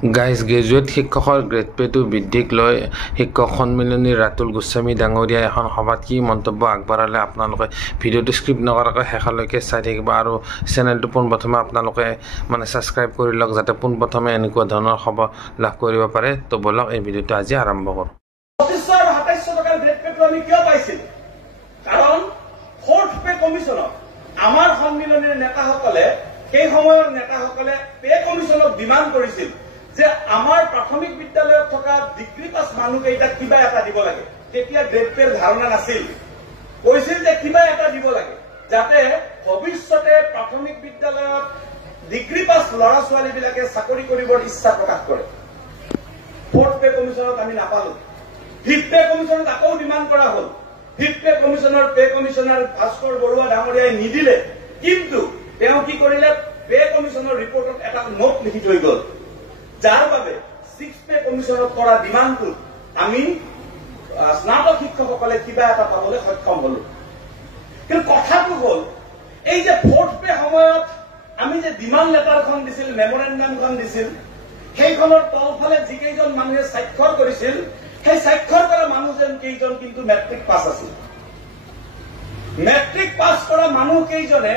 Guys graduate শিক্ষকৰ grade পেটো বৃদ্ধিক লৈ শিক্ষক সন্মিলনী ৰাতুল গোস্বামী ডাঙৰীয়া এখন সভাত কি মন্তব্য আগবঢ়ালে আপোনালোকে ভিডিঅ'টো স্ক্ৰিপ্ট নকৰাকৈ শেষলৈকে চাই থাকিব আৰু চেনেলটো পোনপ্ৰথমে আপোনালোকে ছাবস্ক্ৰাইব কৰি লওক যাতে পোনপ্ৰথমে এনেকুৱা ধৰণৰ খবৰ লাভ কৰিব পাৰে। তো বলক এই ভিডিঅ'টো আজি আৰম্ভ কৰোঁ। 2500 টকাৰ গ্ৰেড পেটো আমি কিয় পাইছিল? কাৰণ ফ'ৰ্থ পে কমিশ্যনত আমাৰ সন্মিলনীৰ নেতাসকলে সেই সময়ৰ নেতাসকলে পে কমিশ্যনক ডিমাণ্ড কৰিছিল যে আমাৰ প্ৰাথমিক বিদ্যালয়ত থকা ডিগ্ৰী পাছ মানুহকেইটাক কিবা এটা দিব লাগে। তেতিয়া গ্ৰেড পেৰ ধাৰণা নাছিল, কৈছিল যে কিবা এটা দিব লাগে যাতে ভৱিষ্যতে প্ৰাথমিক বিদ্যালয়ত ডিগ্ৰী পাছ ল'ৰা ছোৱালীবিলাকে চাকৰি কৰিবৰ ইচ্ছা প্ৰকাশ কৰে। ফ'ৰ্থ পে কমিশ্যনত আমি নাপালো। ফিফ্থ পে কমিশ্যনত আকৌ ডিমাণ্ড কৰা হ'ল। ফিফ্থ পে কমিশ্যনৰ পে কমিশ্যনাৰ ভাস্কৰ বৰুৱা ডাঙৰীয়াই নিদিলে, কিন্তু তেওঁ কি কৰিলে পে কমিশ্যনৰ ৰিপৰ্টত এটা নোট লিখি থৈ গ'ল, যাৰ বাবে ছিক্স পে কমিশ্যনত কৰা ডিমাণ্ডটোত আমি স্নাতক শিক্ষকসকলে কিবা এটা পাবলৈ সক্ষম হলো। কিন্তু কথাটো হ'ল এই যে ফ'ৰ্থ পে সময়ত আমি যে ডিমাণ্ড লেটাৰখন দিছিল, মেমৰেণ্ডামখন দিছিল, সেইখনৰ তলফালে যিকেইজন মানুহে স্বাক্ষৰ কৰিছিল সেই স্বাক্ষৰ কৰা মানুহজন কেইজন কিন্তু মেট্ৰিক পাছ আছিল। মেট্ৰিক পাছ কৰা মানুহকেইজনে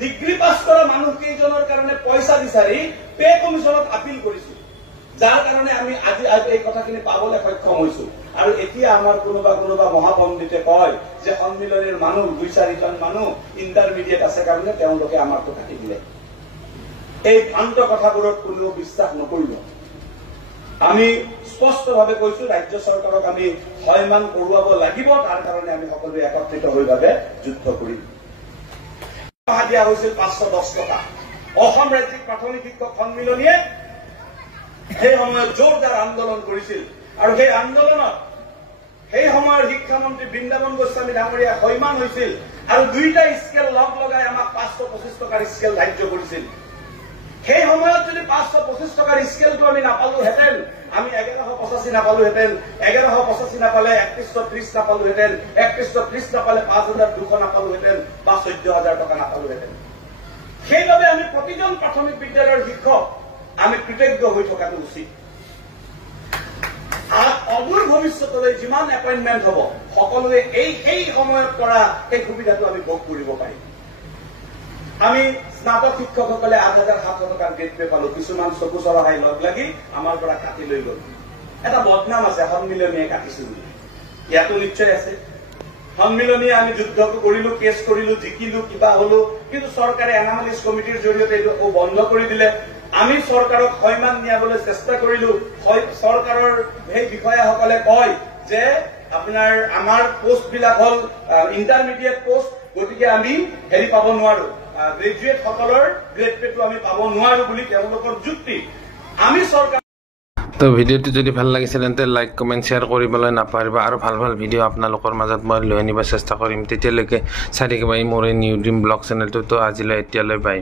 ডিগ্ৰী পাছ কৰা মানুহকেইজনৰ কাৰণে পইচা বিচাৰি পে কমিশ্যনত আপিল কৰিছিল, যাৰ কাৰণে আমি আজি এই কথাখিনি পাবলৈ সক্ষম হৈছো। আৰু এতিয়া আমাৰ কোনোবা মহাপণ্ডিতে কয় যে সন্মিলনীৰ মানুহ 2-4জন মানুহ ইণ্টাৰমিডিয়েট আছে কাৰণে তেওঁলোকে আমাকতো কাটি দিলে। এই ভ্ৰান্ত কথাবোৰত কোনেও বিশ্বাস নকৰিব। আমি স্পষ্টভাৱে কৈছো ৰাজ্য চৰকাৰক আমি সন্মান কৰোৱাব লাগিব, তাৰ কাৰণে আমি সকলোৱে একত্ৰিত হৈ যুদ্ধ কৰিম। দিয়া হৈছিল 510 টকা। অসম ৰাজ্যিক প্ৰাথমিক শিক্ষক সন্মিলনীয়ে সেই সময়ত জোৰদাৰ আন্দোলন কৰিছিল আৰু সেই আন্দোলনত সেই সময়ৰ শিক্ষামন্ত্ৰী বৃন্দাবন গোস্বামী ডাঙৰীয়া সৈমান হৈছিল আৰু দুইটা স্কেল লগাই আমাক 525 টকাৰ স্কেল ধাৰ্য কৰিছিল। সেই সময়ত যদি 525 টকাৰ স্কেলটো আমি নাপালোহেঁতেন, আমি 1185 নাপালোহেঁতেন, 1185 নাপালে 3130 নাপালোহেঁতেন, 3130 নাপালে 5200 নাপালোহেঁতেন বা 14000 টকা নাপালোহেঁতেন। সেইবাবে আমি প্ৰতিজন প্ৰাথমিক বিদ্যালয়ৰ শিক্ষক আমি কৃতজ্ঞ হৈ থকাটো উচিত। অদূৰ ভৱিষ্যতলৈ যিমান এপইণ্টমেণ্ট হ'ব সকলোৱে সেই সময়ত কৰা সেই সুবিধাটো আমি ভোগ কৰিব পাৰিম। আমি স্নাতক শিক্ষকসকলে 8700 টকাৰ গ্ৰেড পে পালো। কিছুমান চকু চৰহাই লগ লাগি আমাৰ পৰা কাটি লৈ গ'ল। এটা বদনাম আছে সন্মিলনীয়ে কাটিছো বুলি, ইয়াতো নিশ্চয় আছে। সন্মিলনীয়ে আমি যুদ্ধ কৰিলো, কেছ কৰিলো, জিকিলো, কিবা হলো, কিন্তু চৰকাৰে এনালিষ্ট কমিটিৰ জৰিয়তে এইটো বন্ধ কৰি দিলে। আমি চৰকাৰক সন্মান দিয়াবলৈ চেষ্টা কৰিলো। চৰকাৰৰ সেই বিষয়াসকলে কয় যে আমাৰ পোষ্টবিলাক হল ইণ্টাৰমিডিয়েট পোষ্ট, গতিকে আমি পাব নোৱাৰো, গ্ৰেজুৱেট সকলৰ গ্ৰেড পেটো আমি পাব নোৱাৰো বুলি তেওঁলোকৰ যুক্তি। আমি চৰকাৰ তো ভিডিঅ'টো যদি ভাল লাগিছে তেন্তে লাইক কমেণ্ট শ্বেয়াৰ কৰিবলৈ নাপাহৰিব আৰু ভাল ভিডিঅ' আপোনালোকৰ মাজত মই লৈ আনিব চেষ্টা কৰিম। তেতিয়ালৈকে চাই থাকিব এই মোৰ নিউ ড্ৰিম ব্লগ চেনেলটো। তো আজিলৈ এতিয়ালৈ বাই।